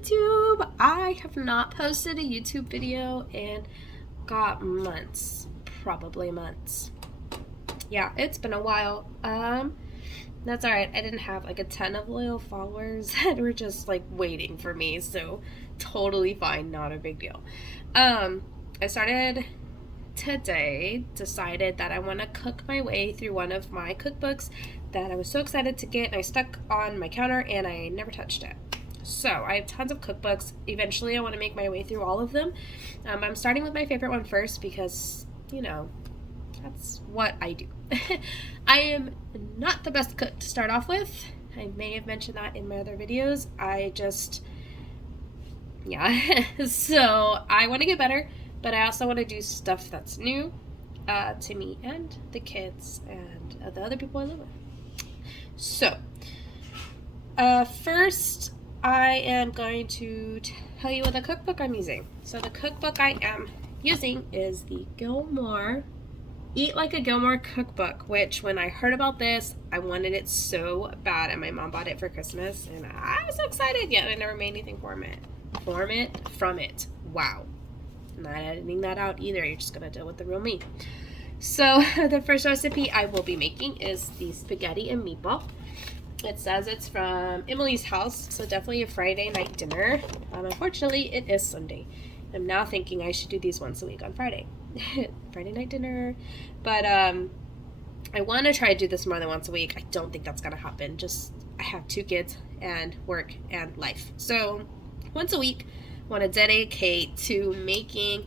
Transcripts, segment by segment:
YouTube. I have not posted a YouTube video in months, probably months. Yeah, it's been a while. That's all right. I didn't have like a ton of loyal followers that were just like waiting for me, so totally fine, not a big deal. I started today, decided that I want to cook my way through one of my cookbooks that I was so excited to get, and I stuck on my counter and I never touched it. So I have tons of cookbooks. Eventually I want to make my way through all of them. I'm starting with my favorite one first because, you know, that's what I do. I am not the best cook to start off with. I may have mentioned that in my other videos. So I want to get better, but I also want to do stuff that's new to me and the kids and the other people I live with. So, first I am going to tell you what the cookbook I'm using. So the cookbook I am using is the Gilmore Eat Like a Gilmore cookbook, which when I heard about this, I wanted it so bad, and my mom bought it for Christmas, and I was so excited, yet I never made anything from it. Wow. I'm not editing that out either. You're just going to deal with the real me. So the first recipe I will be making is the spaghetti and meatball. It says it's from Emily's house, so definitely a Friday night dinner. Unfortunately, it is Sunday. I'm now thinking I should do these once a week on Friday. Friday night dinner. But I want to try to do this more than once a week. I don't think that's going to happen. I have 2 kids and work and life. So once a week, I want to dedicate to making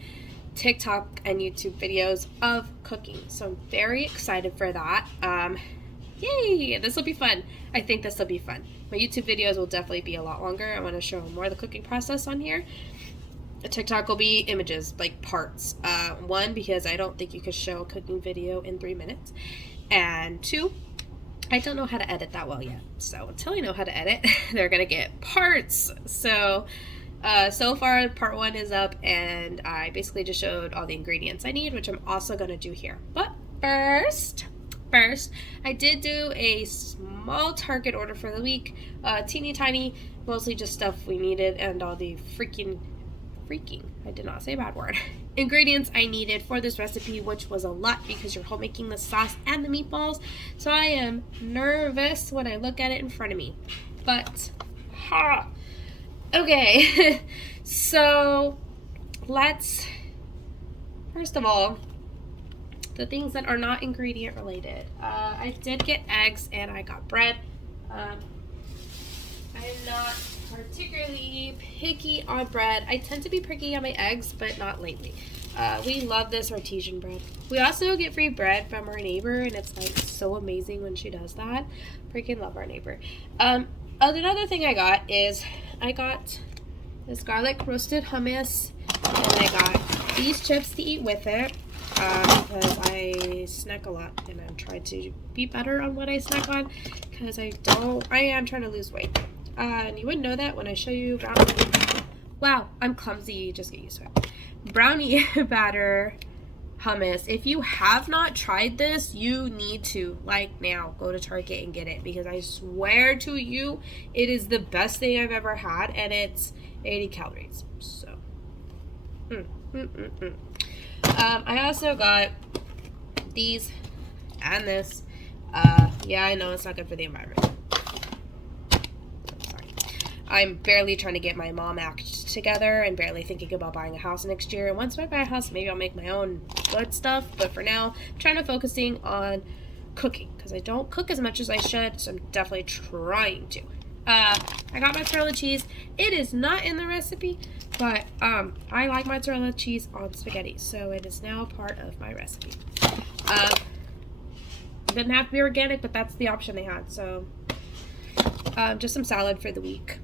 TikTok and YouTube videos of cooking. So I'm very excited for that. Yay! This will be fun. I think this will be fun. My YouTube videos will definitely be a lot longer. I want to show more of the cooking process on here. TikTok will be images, like parts. 1, because I don't think you could show a cooking video in 3 minutes. And 2, I don't know how to edit that well yet. So until I know how to edit, they're going to get parts. So far part 1 is up, and I basically just showed all the ingredients I need, which I'm also going to do here. But first, I did do a small Target order for the week, teeny tiny, mostly just stuff we needed, and all the freaking, I did not say a bad word, ingredients I needed for this recipe, which was a lot because you're homemaking the sauce and the meatballs, so I am nervous when I look at it in front of me. But, okay, so let's, first of all, the things that are not ingredient related. I did get eggs and I got bread. I'm not particularly picky on bread. I tend to be picky on my eggs, but not lately. We love this artesian bread. We also get free bread from our neighbor, and it's like so amazing when she does that. Freaking love our neighbor. Another thing I got is this garlic roasted hummus, and I got these chips to eat with it. Because I snack a lot, and I'm trying to be better on what I snack on, because I am trying to lose weight. And you wouldn't know that when I show you wow, I'm clumsy, just get used to it. Brownie batter hummus. If you have not tried this, you need to, like now, go to Target and get it, because I swear to you, it is the best thing I've ever had, and it's 80 calories, so, I also got these and this. Yeah, I know it's not good for the environment. Sorry. I'm barely trying to get my mom act together and barely thinking about buying a house next year. And once I buy a house, maybe I'll make my own good stuff. But for now, I'm trying to focusing on cooking because I don't cook as much as I should. So I'm definitely trying to. I got mozzarella cheese. It is not in the recipe, but I like mozzarella cheese on spaghetti, so it is now part of my recipe. Didn't have to be organic, but that's the option they had. So just some salad for the week.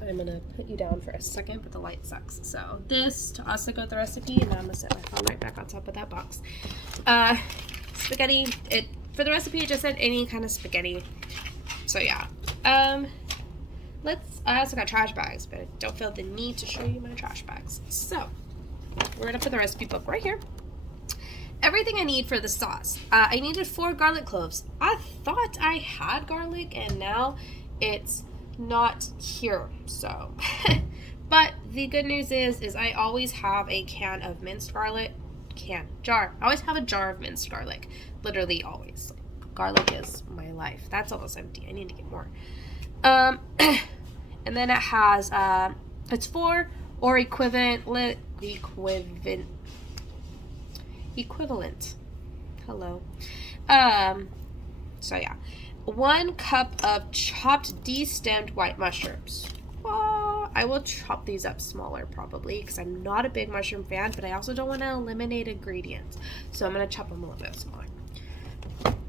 I'm gonna put you down for a second, but the light sucks. So this to also go with the recipe, and then I'm gonna set my phone right back on top of that box. Spaghetti. For the recipe, it just said any kind of spaghetti. So yeah. I also got trash bags, but I don't feel the need to show you my trash bags. So, we're gonna put the recipe book right here. Everything I need for the sauce. I needed 4 garlic cloves. I thought I had garlic, and now it's not here, so. But the good news is I always have a can of minced garlic. Jar. I always have a jar of minced garlic. Literally always. Garlic is my life. That's almost empty. I need to get more. And then it has, it's 4 or equivalent. Hello. So yeah. 1 cup of chopped destemmed white mushrooms. I will chop these up smaller probably because I'm not a big mushroom fan, but I also don't want to eliminate ingredients. So I'm going to chop them a little bit smaller.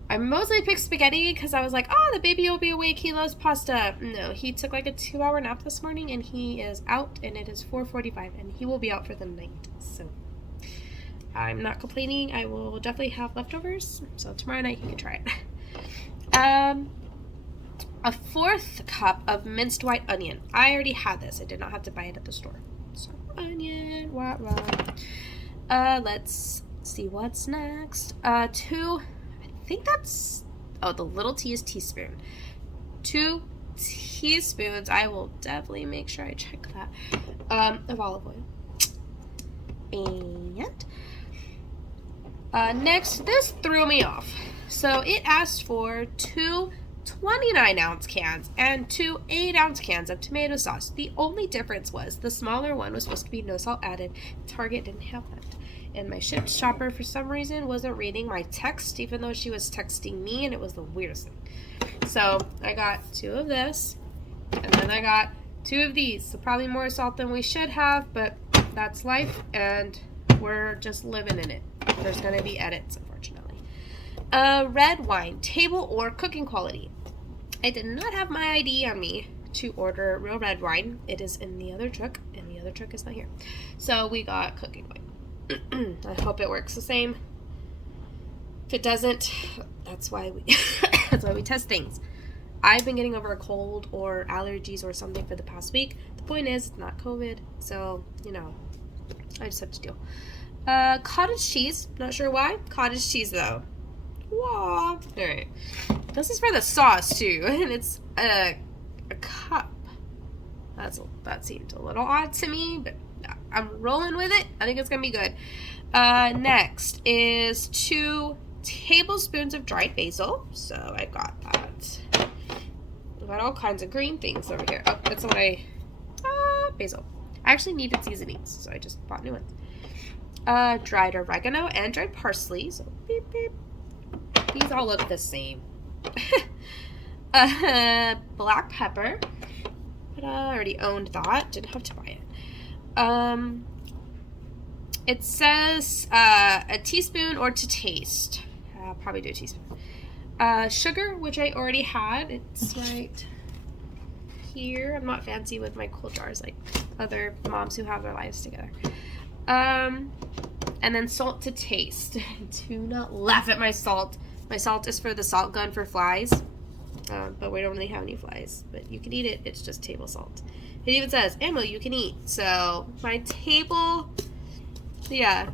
I mostly picked spaghetti because I was like, oh, the baby will be awake. He loves pasta. No, he took like a 2-hour nap this morning and he is out, and it is 4:45 and he will be out for the night. So I'm not complaining. I will definitely have leftovers. So tomorrow night he can try it. A 4th cup of minced white onion. I already had this. I did not have to buy it at the store. So onion, let's see what's next. 2, I think that's, the little T is teaspoon. 2 teaspoons. I will definitely make sure I check that. Of olive oil. And next, this threw me off. So it asked for 2 29-ounce cans and 2 8-ounce cans of tomato sauce. The only difference was the smaller one was supposed to be no salt added. Target didn't have that. And my Shipt shopper, for some reason, wasn't reading my text, even though she was texting me, and it was the weirdest thing. So I got 2 of this, and then I got 2 of these. So probably more salt than we should have, but that's life, and we're just living in it. There's going to be edits, unfortunately. Red wine, table or cooking quality. I did not have my ID on me to order real red wine. It is in the other truck, and the other truck is not here. So we got cooking wine. I hope it works the same. If it doesn't, that's why we test things. I've been getting over a cold or allergies or something for the past week. The point is, it's not COVID, so I just have to deal. Cottage cheese. Not sure why. Cottage cheese though. Wow. Alright. This is for the sauce too, and it's a cup. That seemed a little odd to me, but I'm rolling with it. I think it's gonna be good. Next is 2 tablespoons of dried basil. So I got that. I got all kinds of green things over here. Oh, that's what basil. I actually needed seasonings, so I just bought new ones. Dried oregano and dried parsley. So beep beep. These all look the same. Black pepper. But I already owned that. Didn't have to buy it. It says a teaspoon or to taste. I'll probably do a teaspoon. Sugar, which I already had. It's right here. I'm not fancy with my cool jars like other moms who have their lives together. And then salt to taste. Do not laugh at my salt. My salt is for the salt gun for flies. But we don't really have any flies. But you can eat it. It's just table salt. It even says, ammo you can eat. So, my table... Yeah,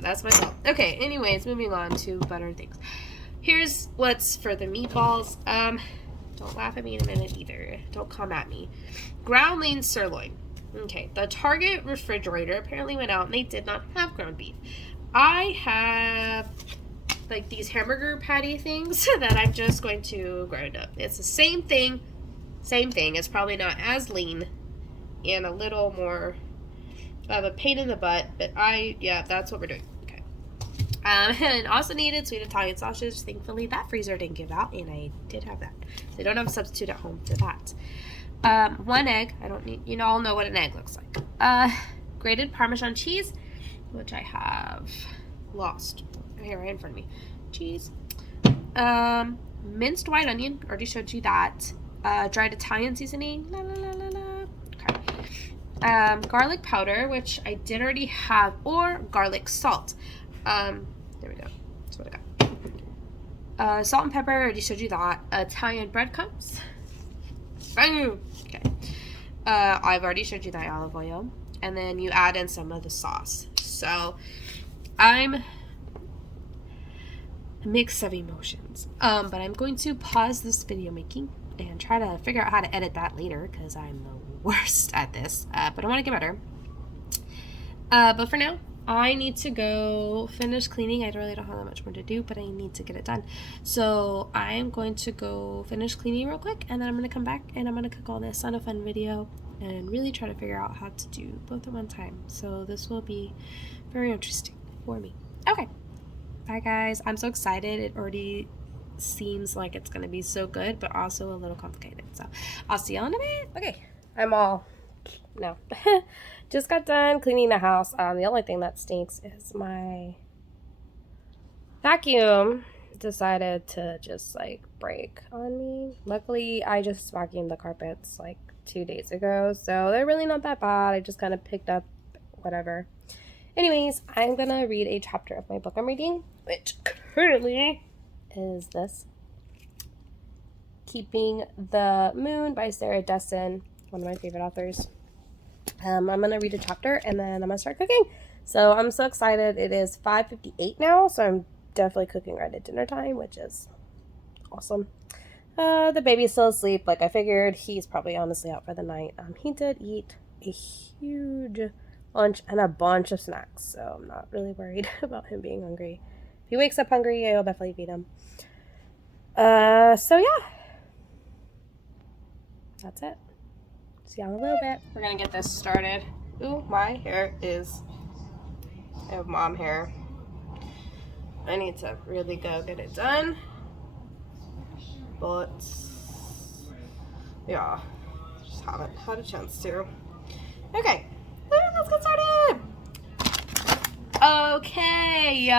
that's my salt. Okay, anyways, moving on to butter things. Here's what's for the meatballs. Don't laugh at me in a minute either. Don't come at me. Ground lean sirloin. Okay, the Target refrigerator apparently went out and they did not have ground beef. I have like these hamburger patty things that I'm just going to grind up. It's the same thing. It's probably not as lean and a little more of a pain in the butt, but that's what we're doing. Okay. And also needed sweet Italian sausage. Thankfully, that freezer didn't give out, and I did have that. So I don't have a substitute at home for that. 1 egg. I don't need, you all know what an egg looks like. Grated Parmesan cheese, which I have lost. Here, right in front of me. Cheese. Minced white onion. Already showed you that. Dried Italian seasoning. Okay. Garlic powder, which I did already have, or garlic salt. There we go. That's what I got. Salt and pepper. Already showed you that. Italian breadcrumbs. Okay. I've already showed you that olive oil. And then you add in some of the sauce. So, I'm a mix of emotions. But I'm going to pause this video making and try to figure out how to edit that later because I'm the worst at this, but I want to get better. But for now, I need to go finish cleaning. I really don't have that much more to do, but I need to get it done. So I'm going to go finish cleaning real quick, and then I'm going to come back and I'm going to cook all this on a fun video and really try to figure out how to do both at one time. So this will be very interesting for me. Okay. Bye, guys. I'm so excited. It already seems like it's going to be so good, but also a little complicated. So I'll see y'all in a bit. Okay. Just got done cleaning the house. The only thing that stinks is my vacuum decided to just like break on me. Luckily, I just vacuumed the carpets like 2 days ago, so they're really not that bad. I just kind of picked up whatever. Anyways, I'm gonna read a chapter of my book I'm reading, which currently is this, Keeping the Moon by Sarah Dessen, one of my favorite authors. I'm gonna read a chapter and then I'm gonna start cooking. So I'm so excited. It is 5:58 now, so I'm definitely cooking right at dinner time, which is awesome. The baby's still asleep, like I figured. He's probably honestly out for the night. He did eat a huge lunch and a bunch of snacks, so I'm not really worried about him being hungry. If he wakes up hungry, I'll definitely feed him. So yeah, that's it. See y'all in a little bit. We're gonna get this started. Ooh, my hair is, I have mom hair. I need to really go get it done. But yeah, just haven't had a chance to. Okay, let's get started. Okay,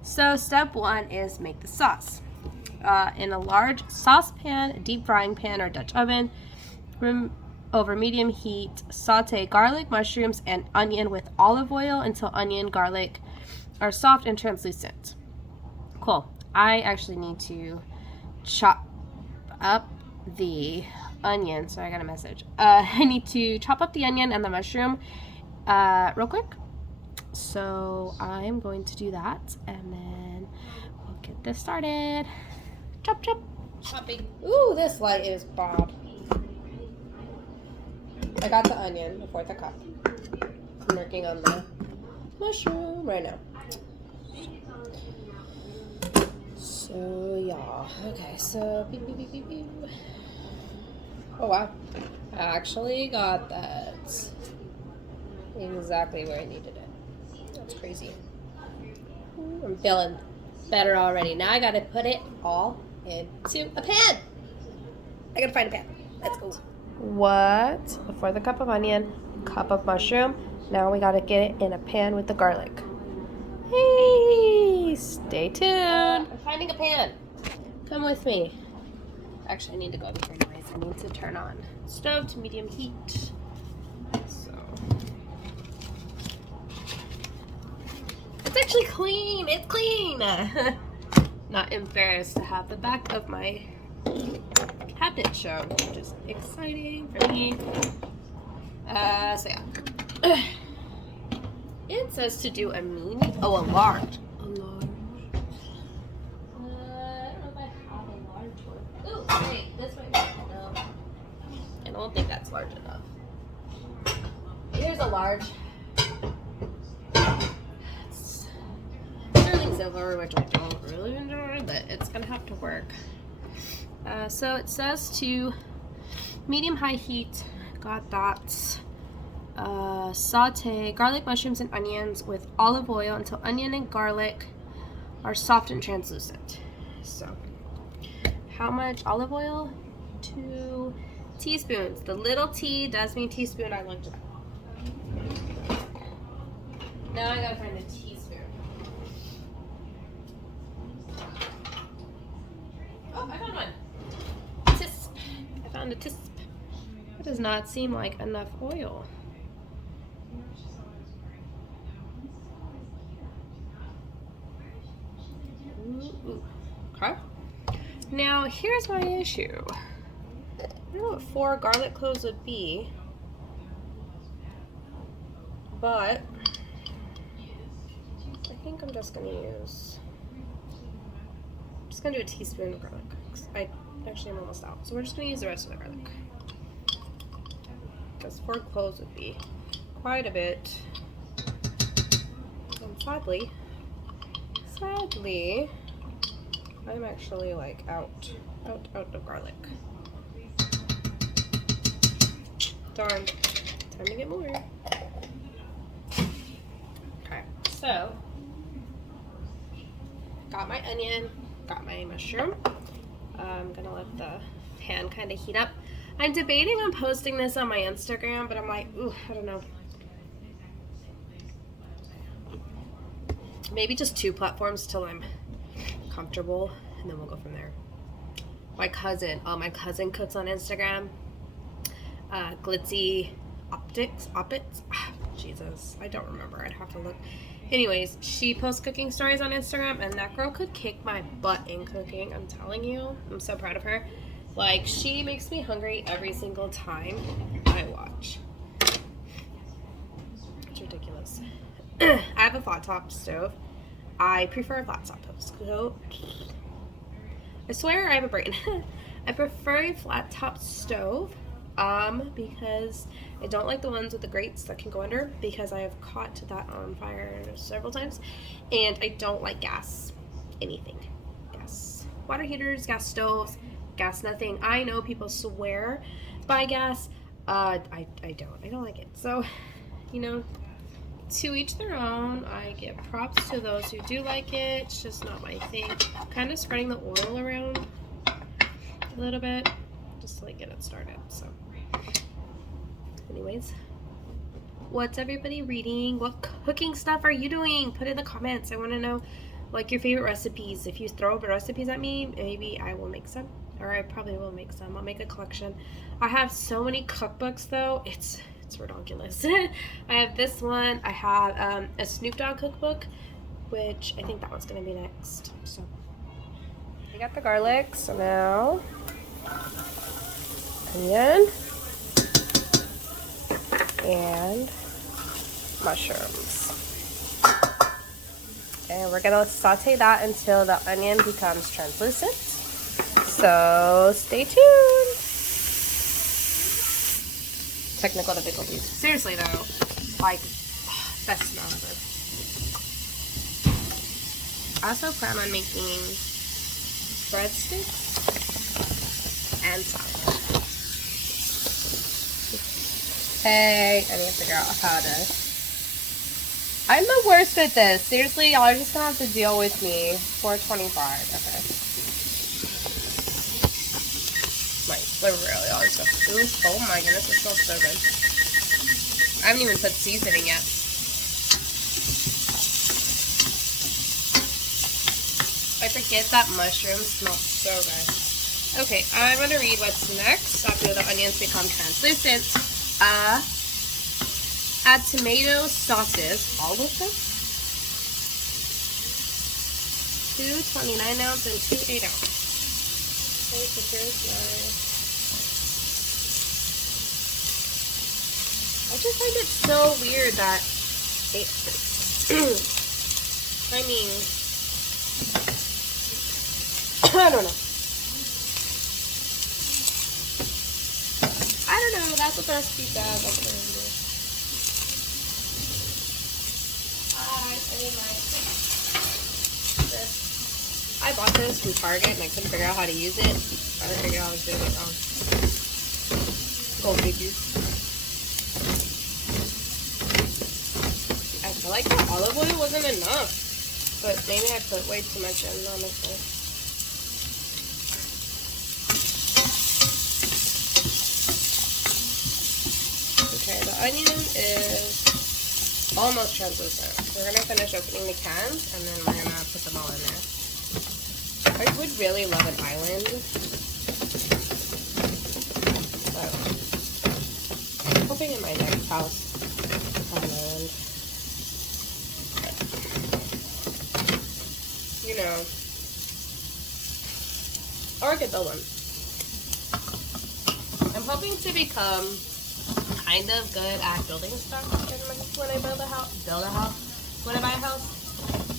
so step 1 is make the sauce. In a large saucepan, deep frying pan, or Dutch oven, over medium heat, saute garlic, mushrooms, and onion with olive oil until onion, garlic are soft and translucent. Cool. I actually need to chop up the onion. So I got a message. I need to chop up the onion and the mushroom real quick. So I'm going to do that, and then we'll get this started. Chop, chop. Chopping. Ooh, this light is bob. I got the onion, a fourth a cup. I'm working on the mushroom right now. So yeah, okay, so beep, beep, beep, beep, beep. Oh wow, I actually got that exactly where I needed it. That's crazy. I'm feeling better already. Now I gotta put it all into a pan. I gotta find a pan. Let's go. What? For the cup of onion, cup of mushroom. Now we gotta get it in a pan with the garlic. Hey, stay tuned. I'm finding a pan. Come with me. Actually, I need to go over here anyways. I need to turn on stove to medium heat. So it's actually clean. It's clean. Not embarrassed to have the back of my cabinet show, which is exciting for me. So yeah. It says to do a mini. Oh, a large. A large. I don't know if I have a large one. Ooh, wait, this might be enough. I don't think that's large enough. Here's a large. It's sterling silver, which I don't really enjoy, but it's gonna have to work. So it says to medium-high heat. Got that. Saute garlic, mushrooms, and onions with olive oil until onion and garlic are soft and translucent. So, how much olive oil? 2 teaspoons. The little T does mean teaspoon. I looked it up. Now I gotta find a teaspoon. Oh, I found one. Tisp. I found a tisp. That does not seem like enough oil. Ooh. Okay. Now, here's my issue. I don't know what 4 garlic cloves would be, but I think I'm just gonna do a teaspoon of garlic. Actually, I'm almost out. So we're just going to use the rest of the garlic. Because 4 cloves would be quite a bit. And sadly, I'm actually like out of garlic. Darn. Time to get more. Okay, so got my onion, got my mushroom. I'm gonna let the pan kind of heat up. I'm debating on posting this on my Instagram, but I'm like, ooh, I don't know. Maybe just 2 platforms till I'm comfortable, and then we'll go from there. My cousin cooks on Instagram. Glitzy Optics. Jesus, I don't remember. I'd have to look. Anyways, she posts cooking stories on Instagram, and that girl could kick my butt in cooking. I'm telling you, I'm so proud of her. Like, she makes me hungry every single time I watch. It's ridiculous. I have a flat top stove. I prefer a flat top stove. I swear I have a brain. I prefer a flat top stove because I don't like the ones with the grates that can go under, because I have caught that on fire several times, and I don't like gas anything. Gas water heaters, gas stoves, gas nothing. I know people swear by gas. I don't like it. So, you know, to each their own. I give props to those who do like it. It's just not my thing. Kind of spreading the oil around a little bit just to like get it started. So anyways, what's everybody reading? What cooking stuff are you doing? Put in the comments. I want to know like your favorite recipes. If you throw the recipes at me, maybe I will make some, or I probably will make some. I'll make a collection. I have so many cookbooks though. It's ridiculous. I have this one. I have a Snoop Dogg cookbook, which I think that one's gonna be next. So I got the garlic, so now onion and mushrooms, and we're gonna saute that until the onion becomes translucent, so stay tuned. Technical difficulties. Seriously though, like, best smell ever. I also plan on making breadsticks and salad. Hey, I need to figure out how to. I'm the worst at this. Seriously, y'all are just gonna have to deal with me. 425. Okay. They're really always go. Ooh, oh my goodness, it smells so good. I haven't even put seasoning yet. I forget that mushrooms smell so good. Okay, I'm gonna read what's next after the onions become translucent. Add tomato sauces, all of them. 2 29-ounce and 2 8-ounce. Okay, so here's my. I just find it so weird that it, I mean, I don't know. That's what the recipe says. That's what I'm gonna do. I bought this from Target and I couldn't figure out how to use it. I didn't figure out how to do it wrong. Go figure. I feel like the olive oil wasn't enough, but maybe I put way too much in, honestly. Okay, the onion is almost translucent. We're gonna finish opening the cans and then we're gonna put them all in there. I would really love an island. So, I'm hoping in my next house I'll have an island. You know, or I could build one. I'm hoping to become kind of good at building stuff when I build a house. When I buy a house.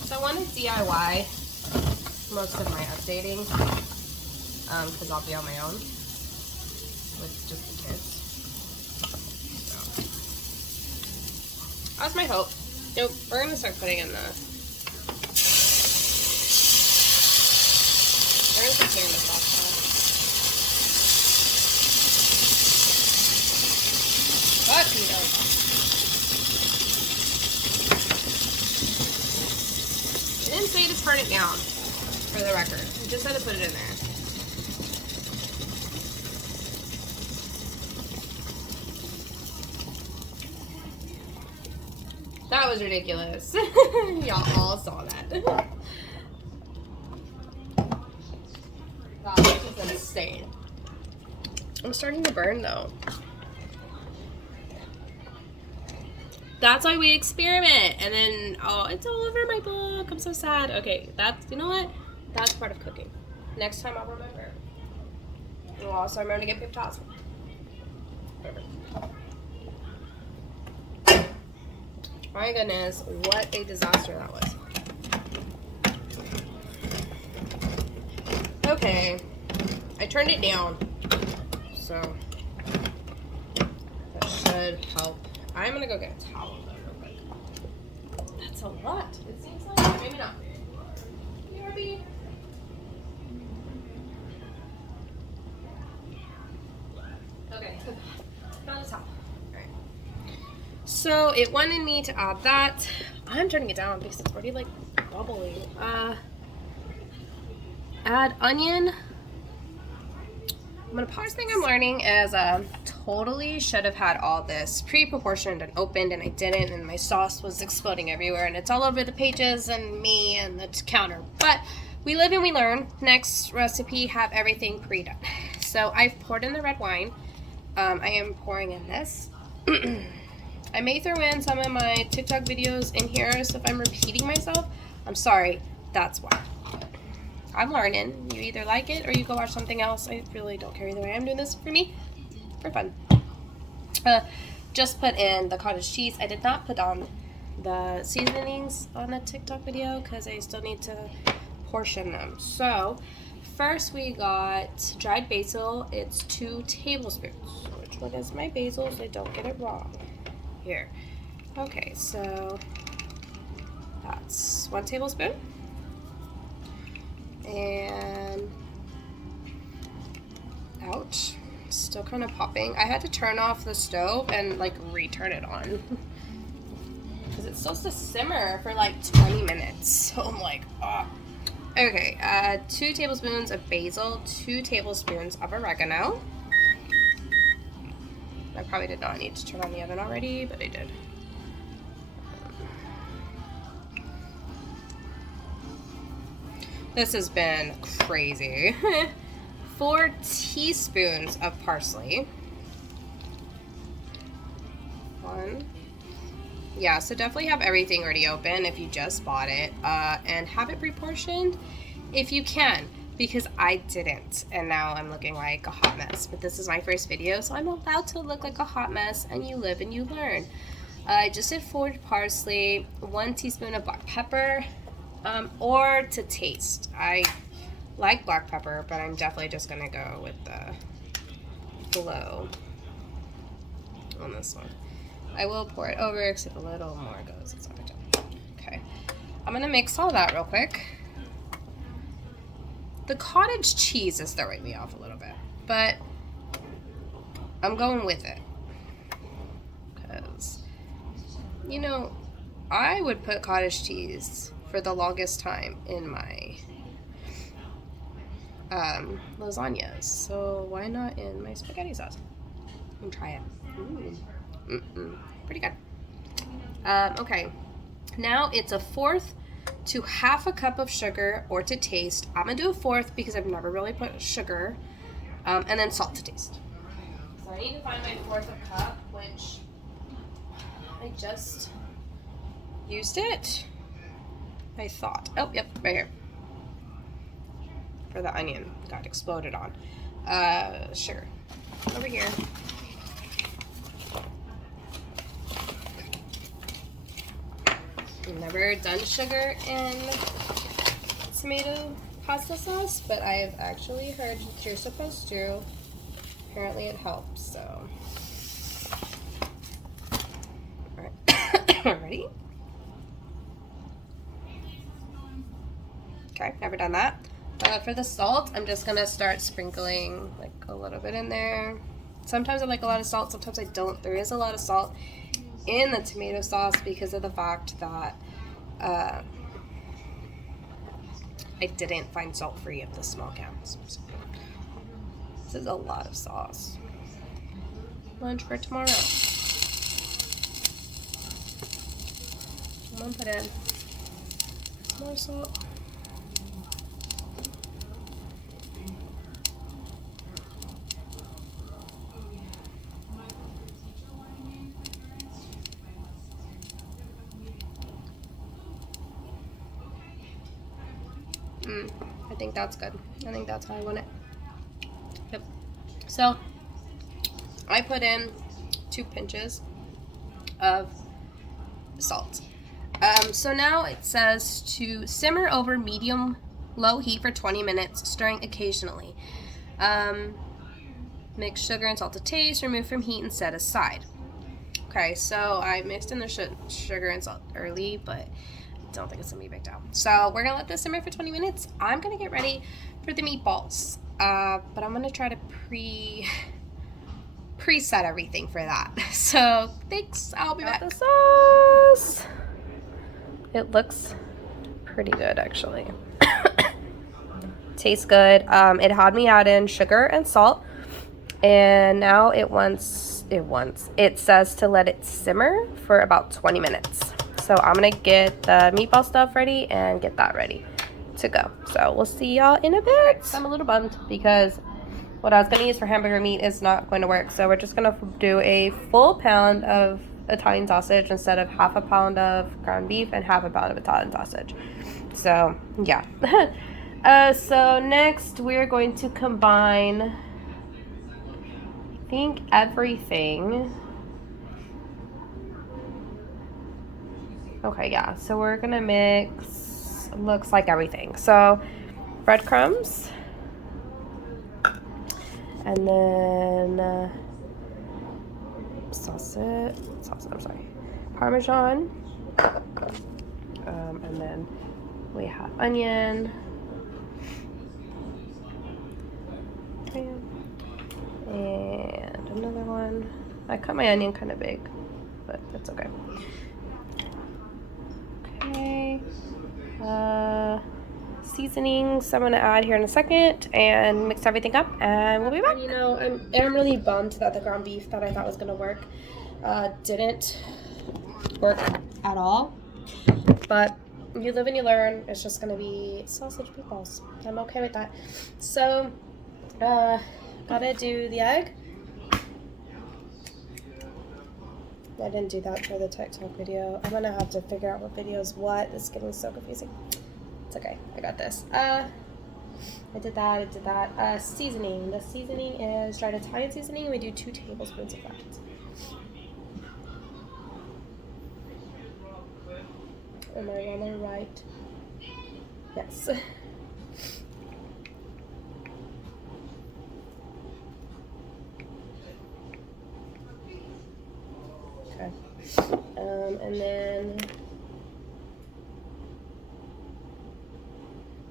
So I want to DIY most of my updating. because I'll be on my own with just the kids. So that's my hope. Nope, we're gonna start putting in the. We're gonna start putting the sauce on. But you know. I didn't say to turn it down, for the record. I just had to put it in there. That was ridiculous. Y'all all saw that. That was just insane. I'm starting to burn though. That's why we experiment. And then, oh, it's all over my book. I'm so sad. Okay, that's, you know what? That's part of cooking. Next time I'll remember. We'll also remember to get paper towels. Perfect. My goodness, what a disaster that was. Okay, I turned it down, so that should help. I'm gonna go get a towel though real quick. That's a lot. It seems like, maybe not. BRB. Okay, found a towel. Alright. So it wanted me to add that. I'm turning it down because it's already like bubbling. Add onion. First thing I'm learning is totally should have had all this pre-proportioned and opened, and I didn't, and my sauce was exploding everywhere, and it's all over the pages and me and the counter. But we live and we learn. Next recipe, have everything pre-done. So I've poured in the red wine. I am pouring in this. I may throw in some of my TikTok videos in here, so if I'm repeating myself, I'm sorry. That's why. I'm learning. You either like it or you go watch something else. I really don't care either way. I'm doing this for me, for fun. Just put in the cottage cheese. I did not put on the seasonings on the TikTok video because I still need to portion them. So first we got dried basil. It's 2 tablespoons. Which one is my basil so I don't get it wrong? Here. Okay, so that's 1 tablespoon. And ouch, still kind of popping. I had to turn off the stove and like return it on because it's supposed to simmer for like 20 minutes. So I'm like, oh. Okay, 2 tablespoons of basil, 2 tablespoons of oregano. I probably did not need to turn on the oven already, but I did. This has been crazy. 4 teaspoons of parsley. 1. Yeah, so definitely have everything already open if you just bought it. And have it pre-portioned if you can, because I didn't. And now I'm looking like a hot mess. But this is my first video, so I'm allowed to look like a hot mess, and you live and you learn. I just did 4 parsley, 1 teaspoon of black pepper. Or to taste. I like black pepper, but I'm definitely just gonna go with the glow on this one. I will pour it over because if a little more goes, it's already done. Okay, I'm gonna mix all that real quick. The cottage cheese is throwing me off a little bit, but I'm going with it because, you know, I would put cottage cheese for the longest time in my lasagnas, so why not in my spaghetti sauce? And try it. Ooh. Pretty good. Okay, now it's 1/4 to 1/2 cup of sugar, or to taste. I'm gonna do 1/4 because I've never really put sugar, and then salt to taste. So I need to find my 1/4 cup, which I just used it. I thought. Oh, yep, right here. For the onion. Got exploded on. Sugar. Over here. I've never done sugar in tomato pasta sauce, but I have actually heard that you're supposed to. Apparently it helps, so. Alright, ready? Okay, never done that. For the salt, I'm just gonna start sprinkling like a little bit in there. Sometimes I like a lot of salt, sometimes I don't. There is a lot of salt in the tomato sauce because of the fact that I didn't find salt-free of the small cans. So this is a lot of sauce. Lunch for tomorrow. I'm gonna put in some more salt. I think that's good. I think that's how I want it. Yep. So I put in 2 pinches of salt. So now it says to simmer over medium-low heat for 20 minutes, stirring occasionally. Mix sugar and salt to taste, remove from heat and set aside. Okay, so I mixed in the sugar and salt early, but I don't think it's gonna be baked out. So we're gonna let this simmer for 20 minutes. I'm gonna get ready for the meatballs, but I'm gonna try to preset everything for that. So thanks, I'll be back. The sauce. It looks pretty good, actually. Tastes good. It had me add in sugar and salt, and now it says to let it simmer for about 20 minutes. So I'm gonna get the meatball stuff ready and get that ready to go. So we'll see y'all in a bit. I'm a little bummed because what I was gonna use for hamburger meat is not going to work. So we're just gonna do a full pound of Italian sausage instead of half a pound of ground beef and half a pound of Italian sausage. So yeah. So next we're going to combine, I think, everything. Okay, yeah, so we're gonna mix, looks like everything. So breadcrumbs, and then Parmesan, and then we have onion, and another one. I cut my onion kind of big, but that's okay. Okay, seasonings I'm gonna add here in a second and mix everything up, and we'll be back. You know, I'm really bummed that the ground beef that I thought was gonna work didn't work at all, but you live and you learn. It's just gonna be sausage meatballs. I'm okay with that. So gotta do the egg. I didn't do that for the TikTok video. I'm gonna have to figure out what video is what. It's getting so confusing. It's okay. I got this. I did that. Seasoning. The seasoning is dried Italian seasoning. We do 2 tablespoons of that. Am I on the right? Yes. Okay. And then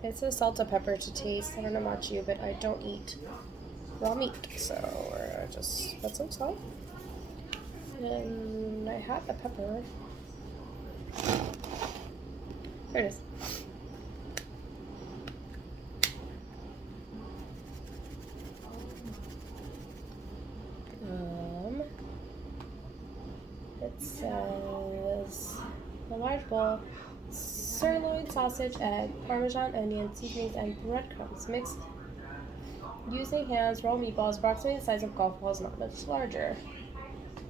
it says salt and pepper to taste. I don't know about you, but I don't eat raw meat, so we're just put some salt. And I have the pepper. There it is. It says a large bowl, sirloin, sausage, egg, Parmesan, onion, seasonings, and breadcrumbs. Mix using hands. Roll meatballs approximately the size of golf balls, not much larger.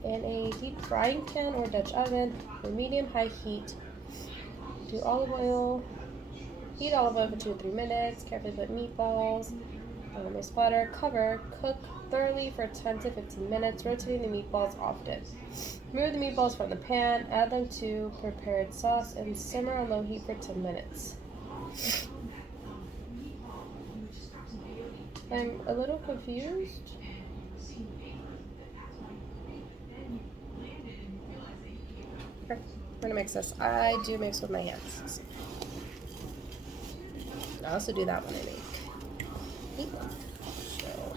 In a deep frying pan or Dutch oven for medium-high heat. Do olive oil. Heat olive oil for 2 to 3 minutes. Carefully put meatballs on a splatter. Cover. Cook thoroughly for 10 to 15 minutes, rotating the meatballs often. Remove the meatballs from the pan, add them to prepared sauce, and simmer on low heat for 10 minutes. I'm a little confused. Okay, I'm gonna mix this. I do mix with my hands. I also do that when I make meatballs. So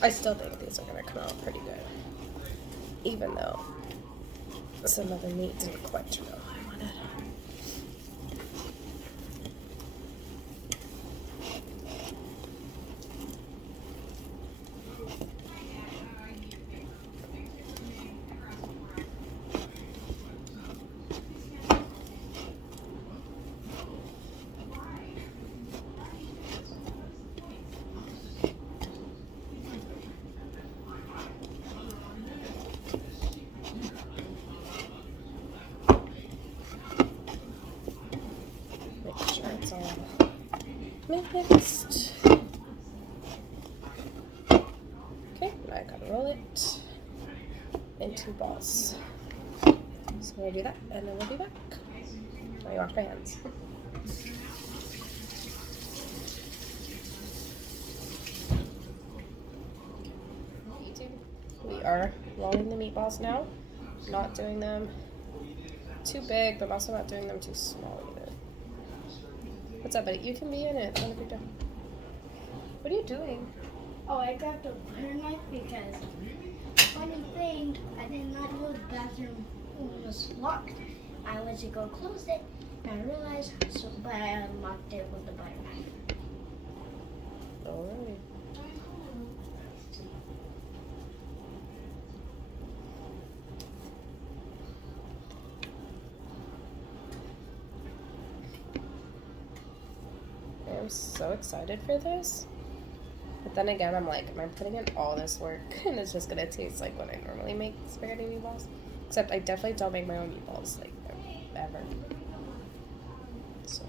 I still think these are gonna come out pretty good, even though some of the meat didn't quite turn out how I wanted. Mixed. Okay, now I gotta roll it into balls. So we'll do that, and then we'll be back. Let me wash my hands. We are rolling the meatballs now. Not doing them too big, but also not doing them too small either. What's up, buddy? You can be in it. What are you doing? Oh, I grabbed a butter knife because, funny thing, I did not know the bathroom was locked. I went to go close it, and I realized, but I unlocked it with the butter knife. Alright. I'm so excited for this. But then again, I'm like, am I putting in all this work and it's just gonna taste like when I normally make spaghetti meatballs? Except I definitely don't make my own meatballs, like, ever. So.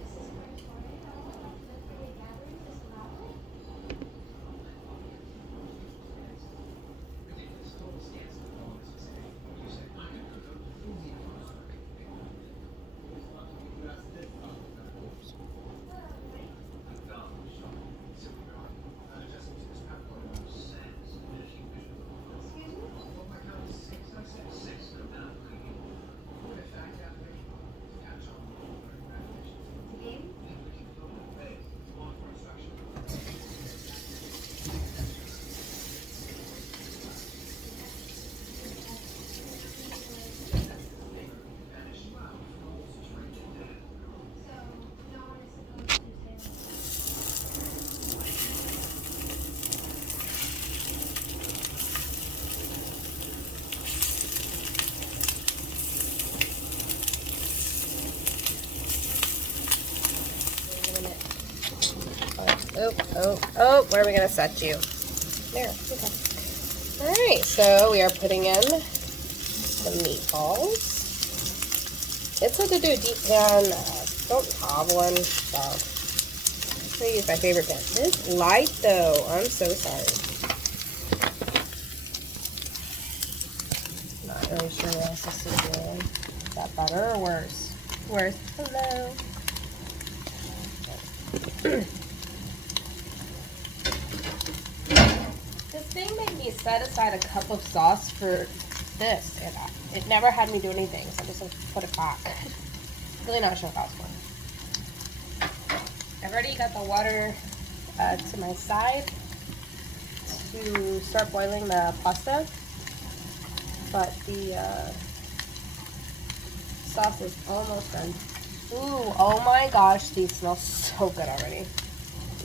Oh, where are we going to set you? There, okay. Alright, so we are putting in the meatballs. It's hard to do a deep pan. Don't have one, so I'm going to use my favorite pan. It's light though. I'm so sorry. Not really sure what else this is doing. Is that better or worse? Worse. Hello. This thing made me set aside a cup of sauce for this, and it never had me do anything, so I just put it back. Really not sure what that was for. I've already got the water to my side to start boiling the pasta, but the sauce is almost done. Ooh, oh my gosh, these smell so good already. I'm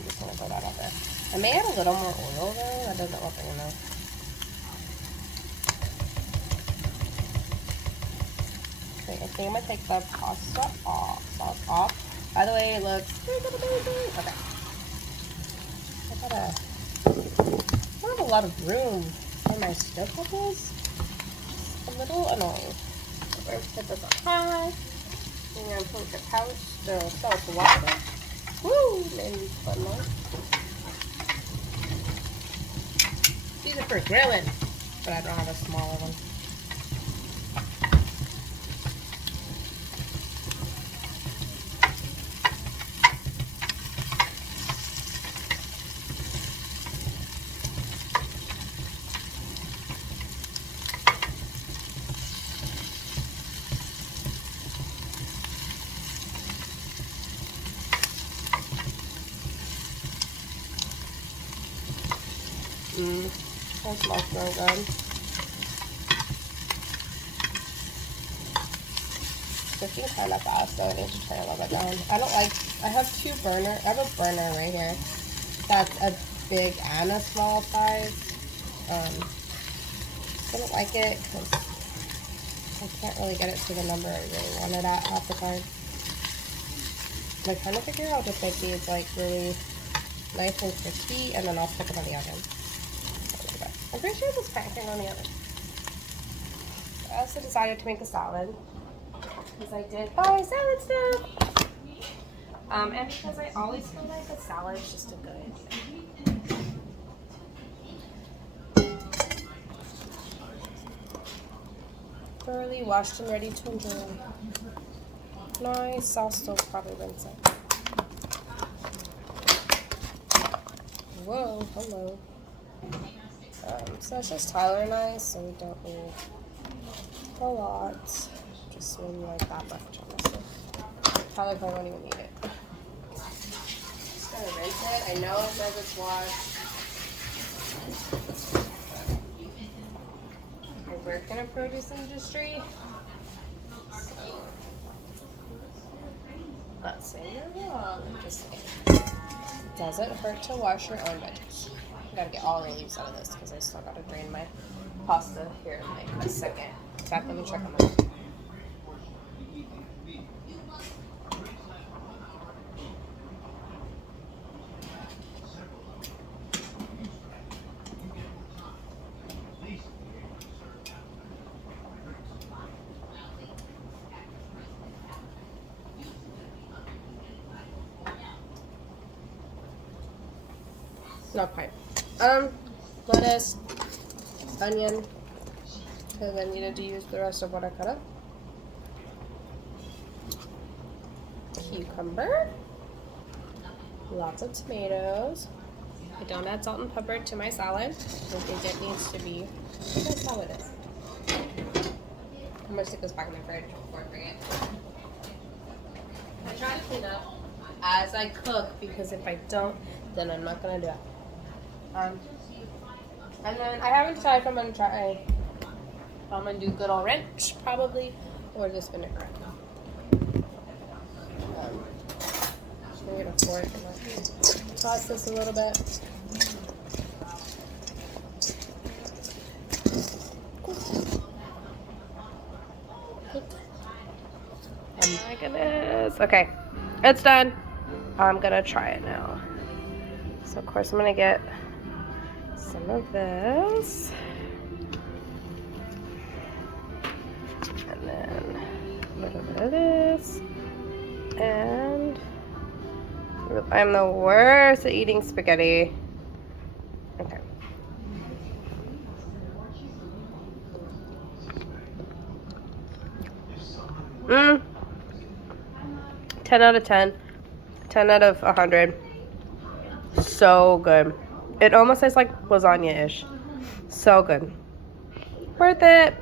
just gonna throw that out there. I may add a little more oil though, that doesn't look like enough. Okay, I think I'm gonna take the pasta sauce off. By the way, it looks amazing. Okay. I don't have a lot of room in my stove bubbles. Just a little annoying. So we're gonna put this on high. We're gonna put the sauce water. Woo! Maybe put more. These are for grilling, but I don't have a smaller one. That smells real good. Cooking kind of fast, so I need to turn it a little bit down. I have I have a burner right here. That's a big and a small size. I don't like it because I can't really get it to the number I really want it at half the time. I'm trying to figure out just make these like really nice and crispy, and then I'll stick them on the oven. I'm pretty sure this is cracking on the oven. I also decided to make a salad because I did buy salad stuff. And because I always feel like a salad is just a good idea. Thoroughly washed and ready to enjoy. Nice. I'll still probably rinse it. Whoa, hello. So it's just Tyler and I, so we don't need a lot. Just maybe like that much, honestly. Tyler probably won't even need it. Just gonna rinse it. I know it says it's washed. I work in a produce industry. So, not saying you're wrong, I'm just saying. It doesn't hurt to wash your own veggies. I gotta get all the leaves out of this because I still gotta drain my pasta here in like a second. In fact, let me check on that. Not quite. Lettuce, onion, because I needed to use the rest of what I cut up. Cucumber. Lots of tomatoes. I don't add salt and pepper to my salad. I think it needs to be what my salad is. I'm gonna stick this back in the fridge before I bring it. I try to clean up as I cook because if I don't, then I'm not gonna do it. And then I haven't decided if I'm gonna do good old ranch probably, or this vinaigrette. Just gonna get a fork and toss this a little bit. Oh my goodness. Okay, it's done. I'm gonna try it now. So of course I'm gonna get some of this, and then a little bit of this, and I'm the worst at eating spaghetti. Okay. 10 out of 10. 10 out of 100. So good. It almost tastes like lasagna-ish. So good. Worth it.